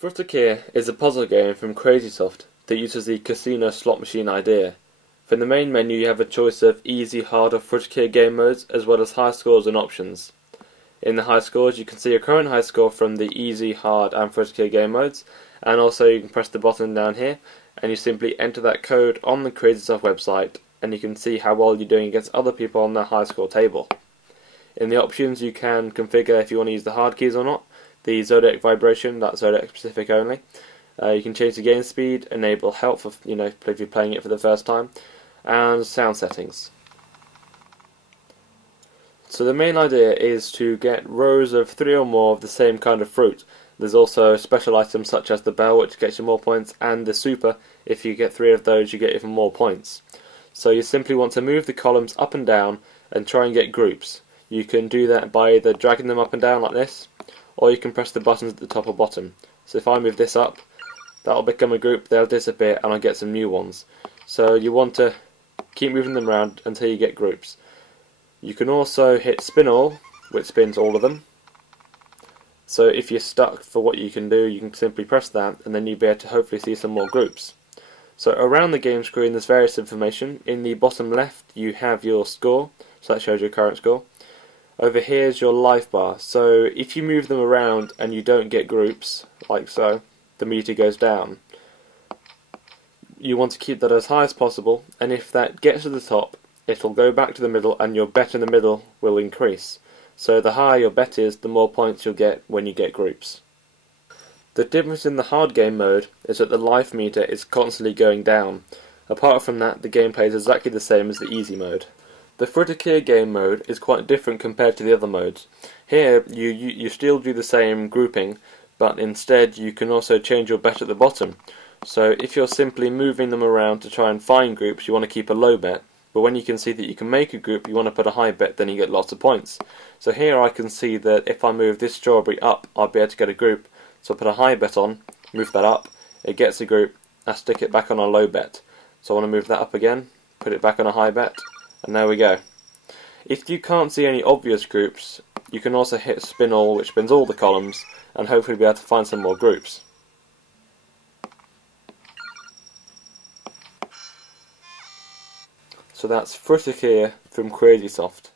Frutakia is a puzzle game from Crazysoft that uses the casino slot machine idea. From the main menu you have a choice of easy, hard or Frutakia game modes as well as high scores and options. In the high scores you can see your current high score from the easy, hard and Frutakia game modes, and also you can press the button down here and you simply enter that code on the Crazysoft website and you can see how well you're doing against other people on the high score table. In the options you can configure if you want to use the hard keys or not, the Zodiac vibration, that's Zodiac specific only. You can change the game speed, enable help for if you're playing it for the first time, and sound settings. So the main idea is to get rows of 3 or more of the same kind of fruit. There's also special items such as the bell, which gets you more points, and the super. If you get 3 of those you get even more points. So you simply want to move the columns up and down and try and get groups. You can do that by either dragging them up and down like this, or you can press the buttons at the top or bottom. So if I move this up, that'll become a group, they'll disappear and I'll get some new ones. So you want to keep moving them around until you get groups. You can also hit spin all, which spins all of them. So if you're stuck for what you can do, you can simply press that and then you'll be able to hopefully see some more groups. So around the game screen there's various information. In the bottom left you have your score, so that shows your current score. Over here is your life bar, so if you move them around and you don't get groups, like so, the meter goes down. You want to keep that as high as possible, and if that gets to the top, it'll go back to the middle and your bet in the middle will increase. So the higher your bet is, the more points you'll get when you get groups. The difference in the hard game mode is that the life meter is constantly going down. Apart from that, the gameplay is exactly the same as the easy mode. The Frutakia game mode is quite different compared to the other modes. Here you still do the same grouping, but instead you can also change your bet at the bottom. So if you're simply moving them around to try and find groups, you want to keep a low bet, but when you can see that you can make a group, you want to put a high bet, then you get lots of points. So here I can see that if I move this strawberry up, I'll be able to get a group. So I put a high bet on, move that up, it gets a group, I stick it back on a low bet. So I want to move that up again, put it back on a high bet, and there we go. If you can't see any obvious groups, you can also hit spin all, which spins all the columns, and hopefully be able to find some more groups. So that's Frutakia from Crazysoft.